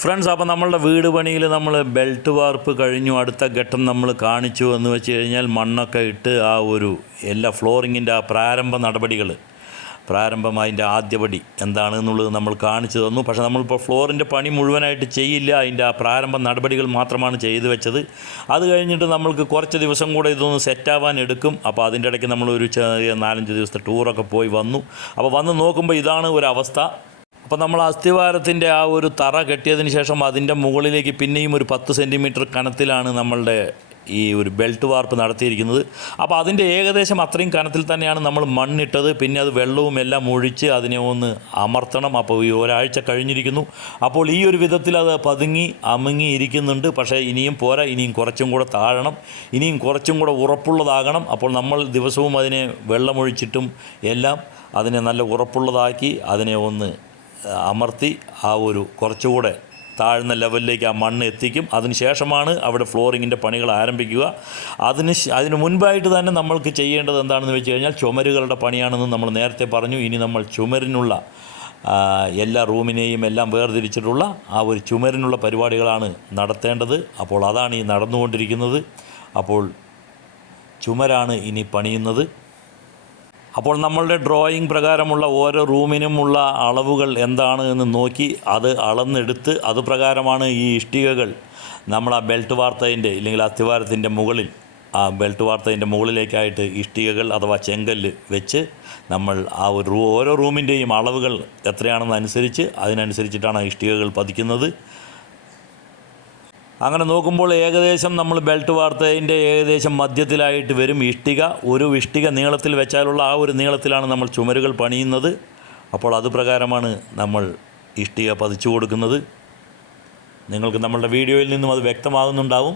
Friends, അപ്പോൾ നമ്മളുടെ വീട് പണിയിൽ നമ്മൾ ബെൽറ്റ് വാർപ്പ് കഴിഞ്ഞു. അടുത്ത ഘട്ടം നമ്മൾ കാണിച്ചു എന്ന് വെച്ച് കഴിഞ്ഞാൽ മണ്ണൊക്കെ ഇട്ട് ആ ഒരു എല്ലാ ഫ്ലോറിങ്ങിൻ്റെ ആ പ്രാരംഭം അതിൻ്റെ ആദ്യപടി എന്താണെന്നുള്ളത് നമ്മൾ കാണിച്ചു തന്നു. പക്ഷേ നമ്മളിപ്പോൾ ഫ്ലോറിൻ്റെ പണി മുഴുവനായിട്ട് ചെയ്യില്ല, അതിൻ്റെ ആ പ്രാരംഭ നടപടികൾ മാത്രമാണ് ചെയ്തു വെച്ചത്. അത് കഴിഞ്ഞിട്ട് നമ്മൾക്ക് കുറച്ച് ദിവസം കൂടെ ഇതൊന്ന് സെറ്റാവാൻ എടുക്കും. അപ്പോൾ അതിൻ്റെ ഇടയ്ക്ക് നമ്മളൊരു 4-5 ദിവസത്തെ ടൂറൊക്കെ പോയി വന്നു. അപ്പോൾ വന്ന് നോക്കുമ്പോൾ ഇതാണ് ഒരവസ്ഥ. അപ്പോൾ നമ്മൾ അസ്ഥിവാരത്തിൻ്റെ ആ ഒരു തറ കെട്ടിയതിന് ശേഷം അതിൻ്റെ മുകളിലേക്ക് പിന്നെയും ഒരു 10 സെൻറ്റിമീറ്റർ കനത്തിലാണ് നമ്മളുടെ ഈ ഒരു ബെൽറ്റ് വാർപ്പ് നടത്തിയിരിക്കുന്നത്. അപ്പോൾ അതിൻ്റെ ഏകദേശം അത്രയും കനത്തിൽ തന്നെയാണ് നമ്മൾ മണ്ണിട്ടത്. പിന്നെ അത് വെള്ളവും എല്ലാം ഒഴിച്ച് അതിനെ ഒന്ന് അമർത്തണം. അപ്പോൾ ഈ ഒരാഴ്ച കഴിഞ്ഞിരിക്കുന്നു. അപ്പോൾ ഈ ഒരു വിധത്തിൽ അത് പതുങ്ങി അമുങ്ങി ഇരിക്കുന്നുണ്ട്. പക്ഷേ ഇനിയും പോരാ, ഇനിയും കുറച്ചും കൂടെ താഴണം, ഇനിയും കുറച്ചും കൂടെ ഉറപ്പുള്ളതാകണം. അപ്പോൾ നമ്മൾ ദിവസവും അതിനെ വെള്ളമൊഴിച്ചിട്ടും എല്ലാം അതിനെ നല്ല ഉറപ്പുള്ളതാക്കി അതിനെ ഒന്ന് അമർത്തി ആ ഒരു കുറച്ചുകൂടെ താഴ്ന്ന ലെവലിലേക്ക് ആ മണ്ണ് എത്തിക്കും. അതിന് ശേഷമാണ് അവിടെ ഫ്ലോറിങ്ങിൻ്റെ പണികൾ ആരംഭിക്കുക. അതിന് മുൻപായിട്ട് തന്നെ നമ്മൾക്ക് ചെയ്യേണ്ടത് എന്താണെന്ന് വെച്ച് കഴിഞ്ഞാൽ ചുമരുകളുടെ പണിയാണെന്ന് നമ്മൾ നേരത്തെ പറഞ്ഞു. ഇനി നമ്മൾ ചുമരിനുള്ള എല്ലാ റൂമിനെയും എല്ലാം വേർതിരിച്ചിട്ടുള്ള ആ ഒരു ചുമരിനുള്ള പരിപാടികളാണ് നടത്തേണ്ടത്. അപ്പോൾ അതാണ് ഈ നടന്നുകൊണ്ടിരിക്കുന്നത്. അപ്പോൾ ചുമരാണ് ഇനി പണിയുന്നത്. അപ്പോൾ നമ്മളുടെ ഡ്രോയിങ് പ്രകാരമുള്ള ഓരോ റൂമിനുമുള്ള അളവുകൾ എന്താണ് എന്ന് നോക്കി അത് അളന്നെടുത്ത് അതുപ്രകാരമാണ് ഈ ഇഷ്ടികകൾ നമ്മൾ ആ ബെൽറ്റ് വാർത്തതിൻ്റെ ഇല്ലെങ്കിൽ അസ്ഥിവാരത്തിൻ്റെ മുകളിൽ ആ ബെൽറ്റ് വാർത്തതിൻ്റെ മുകളിലേക്കായിട്ട് ഇഷ്ടികകൾ അഥവാ ചെങ്കല്ല് വെച്ച് നമ്മൾ ആ ഒരു ഓരോ റൂമിൻ്റെയും അളവുകൾ എത്രയാണെന്നനുസരിച്ച് അതിനനുസരിച്ചിട്ടാണ് ആ ഇഷ്ടികകൾ പതിക്കുന്നത്. അങ്ങനെ നോക്കുമ്പോൾ ഏകദേശം നമ്മൾ ബെൽറ്റ് വാർത്തതിൻ്റെ ഏകദേശം മധ്യത്തിലായിട്ട് വരും ഇഷ്ടിക. ഒരു ഇഷ്ടിക നീളത്തിൽ വെച്ചാലുള്ള ആ ഒരു നീളത്തിലാണ് നമ്മൾ ചുമരുകൾ പണിയുന്നത്. അപ്പോൾ അതുപ്രകാരമാണ് നമ്മൾ ഇഷ്ടിക പതിച്ചു കൊടുക്കുന്നത്. നിങ്ങൾക്ക് നമ്മളുടെ വീഡിയോയിൽ നിന്നും അത് വ്യക്തമാകുന്നുണ്ടാവും.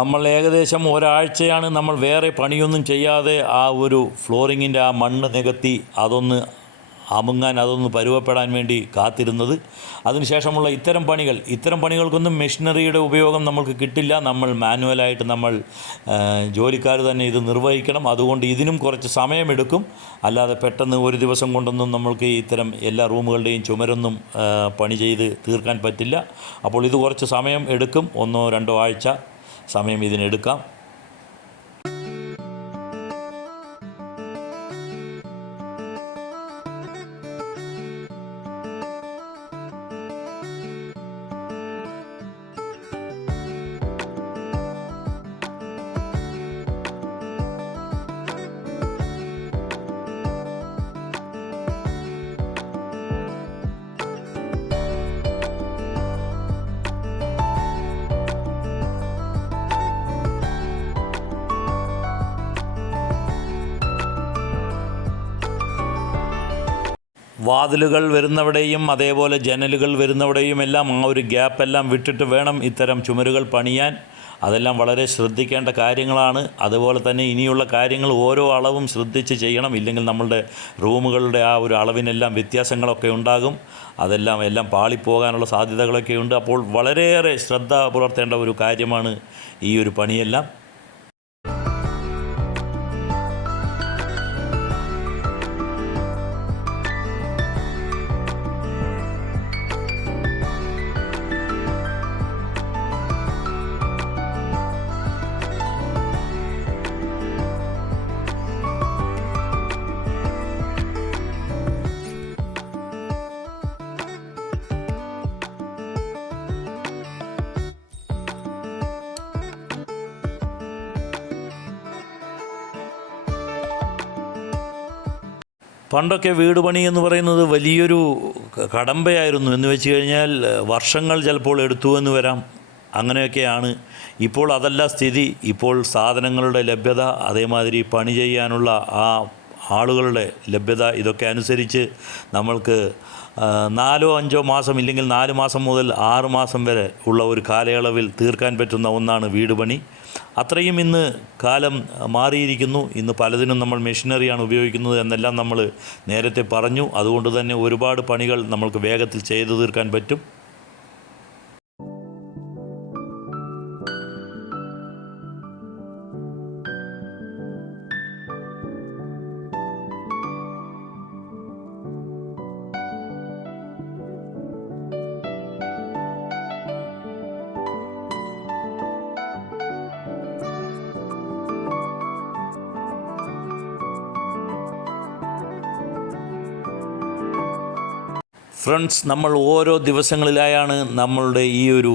നമ്മൾ ഏകദേശം ഒരാഴ്ചയാണ് നമ്മൾ വേറെ പണിയൊന്നും ചെയ്യാതെ ആ ഒരു ഫ്ലോറിങ്ങിൻ്റെ ആ മണ്ണ് നികത്തി അതൊന്ന് അമുങ്ങാൻ അതൊന്ന് പരുവപ്പെടാൻ വേണ്ടി കാത്തിരുന്നത്. അതിനുശേഷമുള്ള ഇത്തരം പണികൾക്കൊന്നും മെഷീനറിയുടെ ഉപയോഗം നമുക്ക് കിട്ടില്ല. നമ്മൾ മാനുവലായിട്ട് നമ്മൾ ജോലിക്കാർ തന്നെ ഇത് നിർവഹിക്കണം. അതുകൊണ്ട് ഇതിനും കുറച്ച് സമയമെടുക്കും. അല്ലാതെ പെട്ടെന്ന് ഒരു ദിവസം കൊണ്ടൊന്നും നമ്മൾക്ക് ഇത്തരം എല്ലാ റൂമുകളുടെയും ചുമരൊന്നും പണി ചെയ്ത് തീർക്കാൻ പറ്റില്ല. അപ്പോൾ ഇത് കുറച്ച് സമയം എടുക്കും. 1-2 ആഴ്ച സമയം ഇതിനെടുക്കാം. വാതിലുകൾ വരുന്നവിടെയും അതേപോലെ ജനലുകൾ വരുന്നവിടെയും എല്ലാം ആ ഒരു ഗ്യാപ്പെല്ലാം വിട്ടിട്ട് വേണം ഇത്തരം ചുമരുകൾ പണിയാൻ. അതെല്ലാം വളരെ ശ്രദ്ധിക്കേണ്ട കാര്യങ്ങളാണ്. അതുപോലെ തന്നെ ഇനിയുള്ള കാര്യങ്ങൾ ഓരോ അളവും ശ്രദ്ധിച്ച് ചെയ്യണം. ഇല്ലെങ്കിൽ നമ്മളുടെ റൂമുകളുടെ ആ ഒരു അളവിനെല്ലാം വ്യത്യാസങ്ങളൊക്കെ ഉണ്ടാകും. എല്ലാം പാളിപ്പോകാനുള്ള സാധ്യതകളൊക്കെയുണ്ട്. അപ്പോൾ വളരെയേറെ ശ്രദ്ധ പുലർത്തേണ്ട ഒരു കാര്യമാണ് ഈ ഒരു പണിയെല്ലാം. പണ്ടൊക്കെ വീട് പണി എന്ന് പറയുന്നത് വലിയൊരു കടമ്പയായിരുന്നു. എന്ന് വെച്ച് കഴിഞ്ഞാൽ വർഷങ്ങൾ ചിലപ്പോൾ എടുത്തു എന്ന് വരാം. അങ്ങനെയൊക്കെയാണ്. ഇപ്പോൾ അതല്ല സ്ഥിതി. ഇപ്പോൾ സാധനങ്ങളുടെ ലഭ്യത, അതേമാതിരി പണി ചെയ്യാനുള്ള ആ ആളുകളുടെ ലഭ്യത, ഇതൊക്കെ അനുസരിച്ച് നമ്മൾക്ക് 4-5 മാസം ഇല്ലെങ്കിൽ 4 മാസം മുതൽ 6 മാസം വരെ ഉള്ള ഒരു കാലയളവിൽ തീർക്കാൻ പറ്റുന്ന ഒന്നാണ് വീട് പണി. അത്രയും ഇന്ന് കാലം മാറിയിരിക്കുന്നു. ഇന്ന് പലതിനും നമ്മൾ മെഷീനറിയാണ് ഉപയോഗിക്കുന്നത് എന്നെല്ലാം നമ്മൾ നേരത്തെ പറഞ്ഞു. അതുകൊണ്ട് തന്നെ ഒരുപാട് പണികൾ നമ്മൾക്ക് വേഗത്തിൽ ചെയ്തു തീർക്കാൻ പറ്റും. ഫ്രണ്ട്സ്, നമ്മൾ ഓരോ ദിവസങ്ങളിലായാണ് നമ്മളുടെ ഈ ഒരു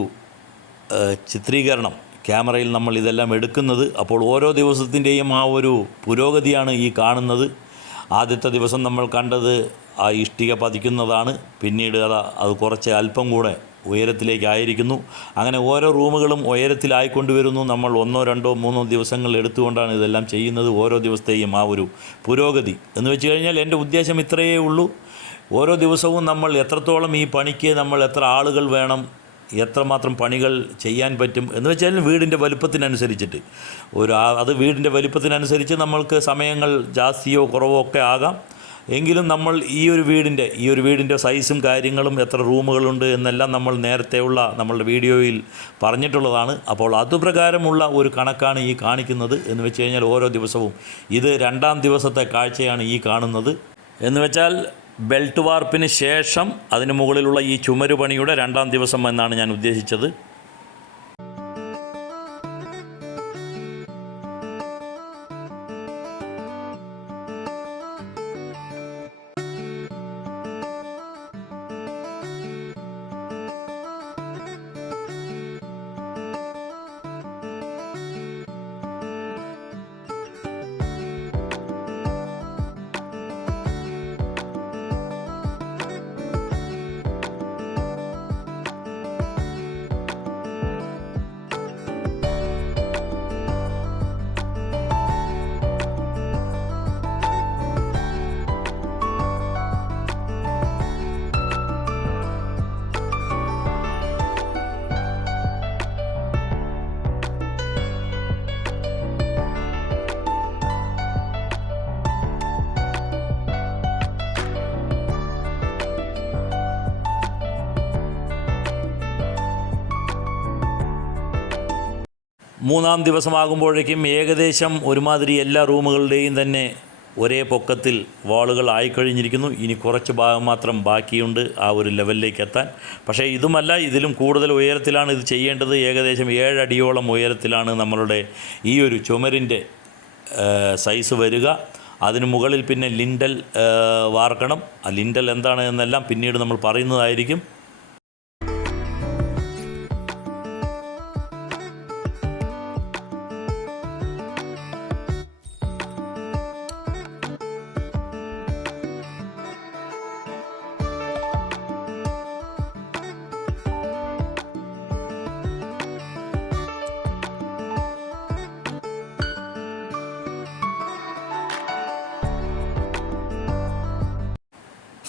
ചിത്രീകരണം ക്യാമറയിൽ നമ്മൾ ഇതെല്ലാം എടുക്കുന്നത്. അപ്പോൾ ഓരോ ദിവസത്തിൻ്റെയും ആ ഒരു പുരോഗതിയാണ് ഈ കാണുന്നത്. ആദ്യത്തെ ദിവസം നമ്മൾ കണ്ടത് ആ ഇഷ്ടിക പതിക്കുന്നതാണ്. പിന്നീട് അത് കുറച്ച് അല്പം കൂടെ ഉയരത്തിലേക്കായിരിക്കുന്നു. അങ്ങനെ ഓരോ റൂമുകളും ഉയരത്തിലായിക്കൊണ്ടുവരുന്നു. നമ്മൾ 1, 2, 3 ദിവസങ്ങൾ എടുത്തുകൊണ്ടാണ് ഇതെല്ലാം ചെയ്യുന്നത്. ഓരോ ദിവസത്തെയും ആ ഒരു പുരോഗതി എന്ന് വെച്ച് കഴിഞ്ഞാൽ എൻ്റെ ഉദ്ദേശം ഇത്രയേ ഉള്ളൂ. ഓരോ ദിവസവും നമ്മൾ എത്രത്തോളം ഈ പണിക്ക് നമ്മൾ എത്ര ആളുകൾ വേണം, എത്രമാത്രം പണികൾ ചെയ്യാൻ പറ്റും എന്ന് വെച്ചാൽ വീടിൻ്റെ വലുപ്പത്തിനനുസരിച്ചിട്ട് അത് വീടിൻ്റെ വലുപ്പത്തിനനുസരിച്ച് നമ്മൾക്ക് സമയങ്ങൾ ജാസ്തിയോ കുറവോ ഒക്കെ ആകാം. എങ്കിലും നമ്മൾ ഈ ഒരു വീടിൻ്റെ സൈസും കാര്യങ്ങളും എത്ര റൂമുകളുണ്ട് എന്നെല്ലാം നമ്മൾ നേരത്തെയുള്ള നമ്മളുടെ വീഡിയോയിൽ പറഞ്ഞിട്ടുള്ളതാണ്. അപ്പോൾ അതുപ്രകാരമുള്ള ഒരു കണക്കാണ് ഈ കാണിക്കുന്നത്. എന്ന് വെച്ച് കഴിഞ്ഞാൽ ഓരോ ദിവസവും ഇത് 2ാം ദിവസത്തെ കാഴ്ചയാണ് ഈ കാണുന്നത്. എന്ന് വെച്ചാൽ ബെൽറ്റ് വാർപ്പിന് ശേഷം അതിന് മുകളിലുള്ള ഈ ചുമരുപണിയുടെ 2ാം ദിവസം എന്നാണ് ഞാൻ ഉദ്ദേശിച്ചത്. മൂന്നാം ദിവസമാകുമ്പോഴേക്കും ഏകദേശം ഒരുമാതിരി എല്ലാ റൂമുകളുടെയും തന്നെ ഒരേ പൊക്കത്തിൽ വാളുകൾ ആയിക്കഴിഞ്ഞിരിക്കുന്നു. ഇനി കുറച്ച് ഭാഗം മാത്രം ബാക്കിയുണ്ട് ആ ഒരു ലെവലിലേക്ക് എത്താൻ. പക്ഷേ ഇതിലും കൂടുതൽ ഉയരത്തിലാണ് ഇത് ചെയ്യേണ്ടത്. ഏകദേശം 7 അടിയോളം ഉയരത്തിലാണ് നമ്മളുടെ ഈ ഒരു ചുമരിൻ്റെ സൈസ് വരിക. അതിന് മുകളിൽ പിന്നെ ലിൻഡൽ വാർക്കണം. ആ ലിൻഡൽ എന്താണ് എന്നെല്ലാം പിന്നീട് നമ്മൾ പറയുന്നതായിരിക്കും.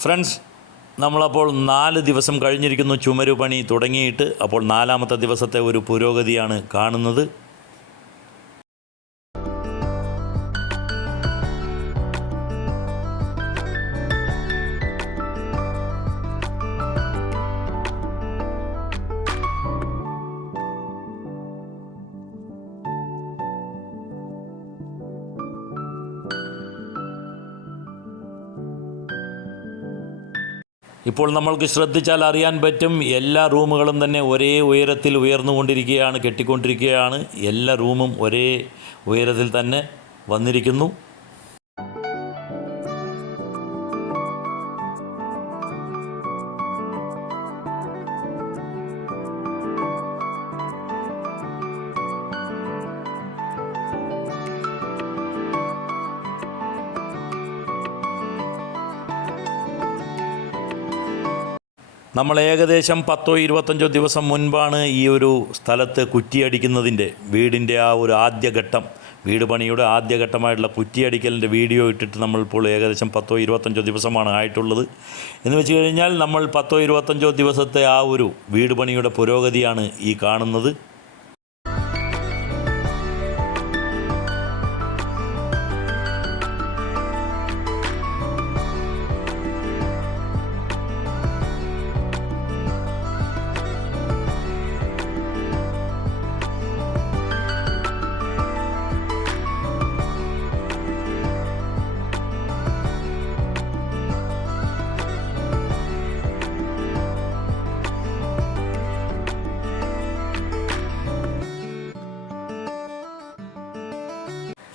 ഫ്രണ്ട്സ്, നമ്മളപ്പോൾ 4 ദിവസം കഴിഞ്ഞിരിക്കുന്നു ചുമരുപണി തുടങ്ങിയിട്ട്. അപ്പോൾ 4ാമത്തെ ദിവസത്തെ ഒരു പുരോഗതിയാണ് കാണുന്നത്. ഇപ്പോൾ നമ്മൾക്ക് ശ്രദ്ധിച്ചാൽ അറിയാൻ പറ്റും, എല്ലാ റൂമുകളും തന്നെ ഒരേ ഉയരത്തിൽ ഉയർന്നുകൊണ്ടിരിക്കുകയാണ്, കെട്ടിക്കൊണ്ടിരിക്കുകയാണ്. എല്ലാ റൂമും ഒരേ ഉയരത്തിൽ തന്നെ വന്നിരിക്കുന്നു. നമ്മൾ ഏകദേശം 10-25 ദിവസം മുൻപാണ് ഈ ഒരു സ്ഥലത്ത് കുറ്റിയടിക്കുന്നതിൻ്റെ വീടിൻ്റെ ആ ഒരു ആദ്യഘട്ടം, വീട് പണിയുടെ ആദ്യഘട്ടമായിട്ടുള്ള കുറ്റിയടിക്കലിൻ്റെ വീഡിയോ ഇട്ടിട്ട് നമ്മളിപ്പോൾ ഏകദേശം 10-25 ദിവസമാണ് ആയിട്ടുള്ളത്. എന്ന് വെച്ച് കഴിഞ്ഞാൽ നമ്മൾ 10-25 ദിവസത്തെ ആ ഒരു വീട് പണിയുടെ പുരോഗതിയാണ് ഈ കാണുന്നത്.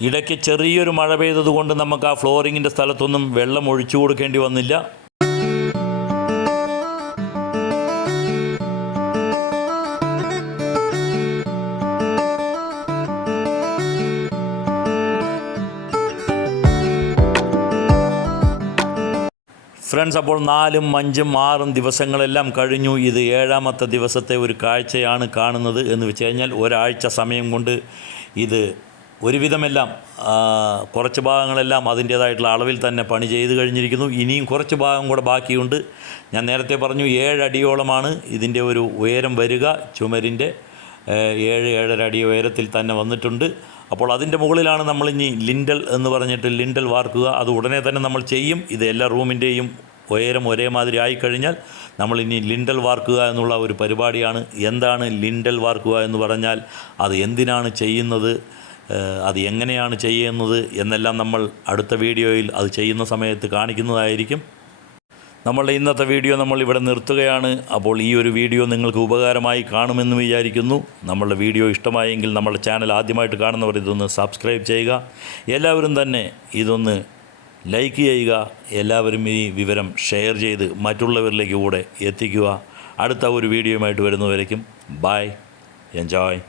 ഇടയ്ക്ക് ചെറിയൊരു മഴ പെയ്തതുകൊണ്ട് നമുക്ക് ആ ഫ്ലോറിങ്ങിൻ്റെ സ്ഥലത്തൊന്നും വെള്ളം ഒഴിച്ചു കൊടുക്കേണ്ടി വന്നില്ല. ഫ്രണ്ട്സ്, അപ്പോൾ 4, 5, 6 ദിവസങ്ങളെല്ലാം കഴിഞ്ഞു. ഇത് 7ാമത്തെ ദിവസത്തെ ഒരു കാഴ്ചയാണ് കാണുന്നത്. എന്ന് വെച്ച് കഴിഞ്ഞാൽ ഒരാഴ്ച സമയം കൊണ്ട് ഇത് ഒരുവിധമെല്ലാം കുറച്ച് ഭാഗങ്ങളെല്ലാം അതിൻ്റേതായിട്ടുള്ള അളവിൽ തന്നെ പണി ചെയ്ത് കഴിഞ്ഞിരിക്കുന്നു. ഇനിയും കുറച്ച് ഭാഗം കൂടെ ബാക്കിയുണ്ട്. ഞാൻ നേരത്തെ പറഞ്ഞു 7 അടിയോളമാണ് ഇതിൻ്റെ ഒരു ഉയരം വരിക. ചുമരിൻ്റെ 7-7.5 അടി ഉയരത്തിൽ തന്നെ വന്നിട്ടുണ്ട്. അപ്പോൾ അതിൻ്റെ മുകളിലാണ് നമ്മളിനി ലിൻഡൽ എന്ന് പറഞ്ഞിട്ട് ലിൻഡൽ വാർക്കുക. അത് ഉടനെ തന്നെ നമ്മൾ ചെയ്യും. ഇത് എല്ലാ റൂമിൻ്റെയും ഉയരം ഒരേമാതിരി ആയിക്കഴിഞ്ഞാൽ നമ്മളിനി ലിൻഡൽ വാർക്കുക എന്നുള്ള ഒരു പരിപാടിയാണ്. എന്താണ് ലിൻഡൽ വാർക്കുക എന്ന് പറഞ്ഞാൽ, അത് എന്തിനാണ് ചെയ്യുന്നത്, അത് എങ്ങനെയാണ് ചെയ്യുന്നത് എന്നെല്ലാം നമ്മൾ അടുത്ത വീഡിയോയിൽ അത് ചെയ്യുന്ന സമയത്ത് കാണിക്കുന്നതായിരിക്കും. നമ്മളുടെ ഇന്നത്തെ വീഡിയോ നമ്മൾ ഇവിടെ നിർത്തുകയാണ്. അപ്പോൾ ഈ ഒരു വീഡിയോ നിങ്ങൾക്ക് ഉപകാരമായി കാണുമെന്ന് വിചാരിക്കുന്നു. നമ്മളുടെ വീഡിയോ ഇഷ്ടമായെങ്കിൽ നമ്മളുടെ ചാനൽ ആദ്യമായിട്ട് കാണുന്നവർ ഇതൊന്ന് സബ്സ്ക്രൈബ് ചെയ്യുക. എല്ലാവരും തന്നെ ഇതൊന്ന് ലൈക്ക് ചെയ്യുക. എല്ലാവരും ഈ വിവരം ഷെയർ ചെയ്ത് മറ്റുള്ളവരിലേക്ക് കൂടെ എത്തിക്കുക. അടുത്ത ഒരു വീഡിയോയുമായിട്ട് വരുന്നവരേക്കും ബൈ, എൻജോയ്.